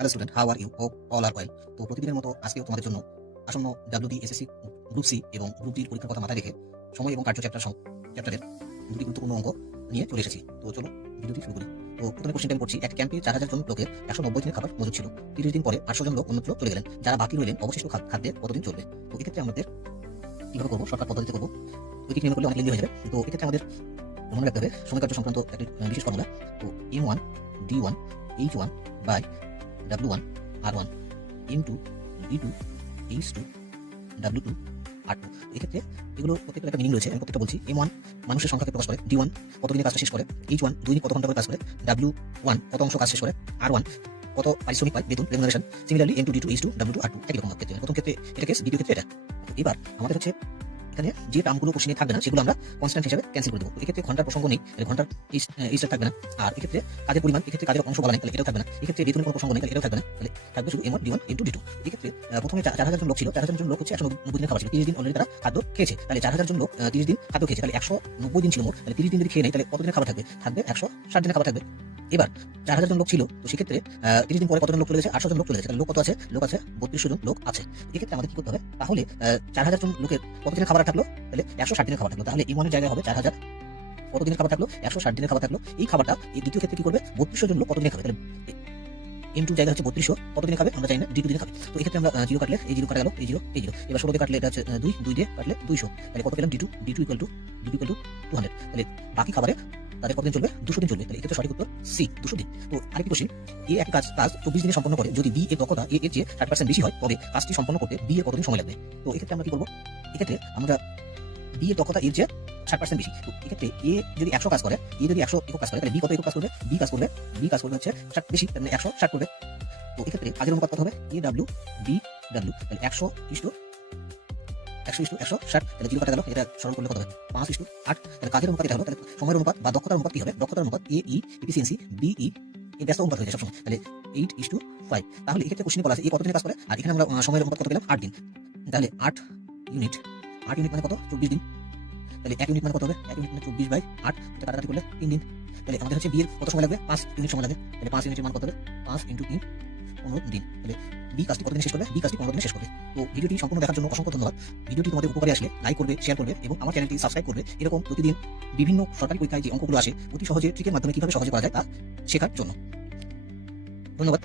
Hello student, how are you? Hope all are well. তো প্রতিদিনের মতো আজকেও তোমাদের জন্য আসন্ন ডাব্লিউবি এসএসসি গ্রুপ সি এবং গ্রুপ ডির পরীক্ষার কথা মাথায় রেখে সময় এবং কার্য চ্যাপ্টারের দুটি গুরুত্বপূর্ণ অঙ্ক নিয়ে চলে এসেছি। তো চলো ভিডিওটি শুরু করি। তো প্রথমে কোশ্চেনটা আমি পড়ছি। এক ক্যাম্পে 4000 জন লোকের 190 দিনের খাবার মজুদ ছিল। 30 দিন পরে 800 জন লোক অন্যত্র চলে গেলেন। যারা বাকি রইলেন অবশিষ্ট খাদ্যের কতদিন চলবে? তো এক্ষেত্রে আমাদের কিভাবে করবো? শর্টকাট পদ্ধতিতে করবো। ঐকিক নিয়ম করলে অনেক লেন্দি হয়ে যাবে। তো এক্ষেত্রে আমাদের মনে রাখতে হবে সময় কার্য সংক্রান্ত একটি বিশেষ ফর্মুলা। তো M1 D1 H1 by W1 R1 M2 D2 H2 W2 R2। এক্ষেত্রে এগুলো প্রত্যেকটা একটা মিনিং রয়েছে। আমি প্রত্যেকটা বলছি। M1 মানুষের সংখ্যাকে প্রকাশ করে, D1 কতদিনে কাজটা শেষ করে, H1 2 দিন কত ঘন্টা করে কাজ করে, W1 কত অংশ কাজ শেষ করে, R1 কত পারিশ্রমিক পায়, বেতন, remuneration. Similarly M2 D2 H2 W2 R2 একই রকম ক্ষেত্রে। প্রথম ক্ষেত্রে এটা কেস, দ্বিতীয় ক্ষেত্রে এটা। এবার আমাদের হচ্ছে এখানে যে টার্মগুলো কোশ্চেনে থাকবে না সেগুলো আমরা কনস্ট্যান্ট হিসেবে ক্যান্সেল করে দেবো। এক্ষেত্রে ঘন্টার প্রসঙ্গ নেই, ঘন্টার এইচটা থাকবে না। আর এক্ষেত্রে কাজের পরিমাণ, এক্ষেত্রে কাজের অংশ বলা নেই, তাহলে এটাও থাকবে না। এক্ষেত্রে বেতনের কোনো প্রসঙ্গ নেই, তাহলে এটাও থাকবে না। তাহলে থাকবে শুধু M1 D1 M2 D2। এক্ষেত্রে প্রথমে 4000 জন লোক ছিল, 4000 জন লোক হচ্ছে 190 দিনের খাবার ছিল। 30 দিন অলরেডি তারা খাদ্য খেয়েছে। তাহলে 4000 জন লোক 30 দিন খাদ্য খেয়েছে, তাহলে 190 দিন ছিল মোট। তাহলে 30 দিন যদি খেয়ে নেয় তাহলে কত দিনের খাবার থাকবে? থাকবে 160 দিনের খাবার থাকবে। এবার 4000 জন লোক ছিল, তো সেক্ষেত্রে 30 দিন পরে কতজন লোক চলে গেছে? 800 জন লোক চলে গেছে। তাহলে লোক কত আছে? লোক আছে 3200 জন লোক আছে। এক্ষেত্রে আমাদের কি করতে হবে? তাহলে 4000 জন লোকের কত দিনের খাবার থাকলো? তাহলে 160 দিনের খাবার থাকলো। তাহলে M1 এর জায়গায় হবে 4000 কত দিনের খাবার থাকলো? 160 দিনের খাবার থাকলো। এই খাবারটা এই দ্বিতীয় ক্ষেত্রে কি করবে? 3200 জন লোক কত দিনে খাবে? তাহলে M2 জায়গা হচ্ছে 3200 কত দিনে খাবে? আমরা জানি না, D2 দিনে খাবে। তো এক্ষেত্রে আমরা 0 কাটলে এই 0 কাটা গেল, এই 0 এই 0। এবার 16 দিয়ে কাটলে এটা হচ্ছে 2 2 দিয়ে কাটলে 200। তাহলে কত পেলাম? D2 equal to 200। তাহলে বাকি খাবারে তাদের কতদিন চলবে? 200 দিন চলবে। তাহলে এক্ষেত্রে সঠিক উত্তর সি, 200 দিন। তো আরেকটি কোশ্চেন, এ একই কাজ 24 দিনে সম্পন্ন করে। যদি বি এর দক্ষতা এ এর চেয়ে 60% বেশি হয় তবে কাজটি সম্পন্ন করতে বি এর কতদিন সময় লাগবে? তো এক্ষেত্রে আমরা কি করব? এক্ষেত্রে আমরা বি এর দক্ষতা এর চেয়ে 60% বেশি। তো এক্ষেত্রে এ যদি 100 কাজ করে, এ যদি 100 একক কাজ করে, তাহলে বি কত একক কাজ করবে? বি কাজ করবে হচ্ছে 60 বেশি, তাহলে 160 করবে। তো এক্ষেত্রে কাজের অনুপাত কত হবে? A W B W. তাহলে 100:100:160। তাহলে 0 কাটা গেল, এটা সরল করলে কত হবে? 5:8। তাহলে কাজের অনুপাত এটা হলো। তাহলে সময়ের অনুপাত বা দক্ষতার অনুপাত কি হবে? দক্ষতার অনুপাত এ ই এফিসিয়েন্সি বি ই এর ব্যস্ত অনুপাত হয়ে যায় সবসময়। তাহলে 8:5। তাহলে এক্ষেত্রে কোশ্চেনে বলা আছে এ কত দিনে কাজ করে, আর এখানে আমরা সময়ের অনুপাত কত পেলাম? 8 দিন। তাহলে 8 ইউনিট মানে কত? 24 দিন। তাহলে 1 ইউনিট মানে কত হবে? 1 ইউনিট মানে 24/8। এটা কাটাকাটি করলে 3 দিন। তাহলে আমাদের হচ্ছে বি এর কত সময় লাগবে? 5 ইউনিট সময় লাগবে। তাহলে 5 ইউনিটের মান কত হবে? 5 × 3 15 দিন। তাহলে বি কাজটি কত দিনে শেষ করবে? বি কাজটি 15 দিনে শেষ করবে। তো ভিডিওটি সম্পূর্ণ দেখার জন্য অসংখ্য ধন্যবাদ। ভিডিওটি তোমাদের উপকারে আসলে লাইক করবে, শেয়ার করবে এবং আমার চ্যানেলটি সাবস্ক্রাইব করবে। এরকম প্রতিদিন বিভিন্ন সরকারি পরীক্ষায় যে অঙ্কগুলো আসে অতি সহজে ট্রিকের মাধ্যমে কিভাবে সহজে করা যায় তা শেখার জন্য। ধন্যবাদ।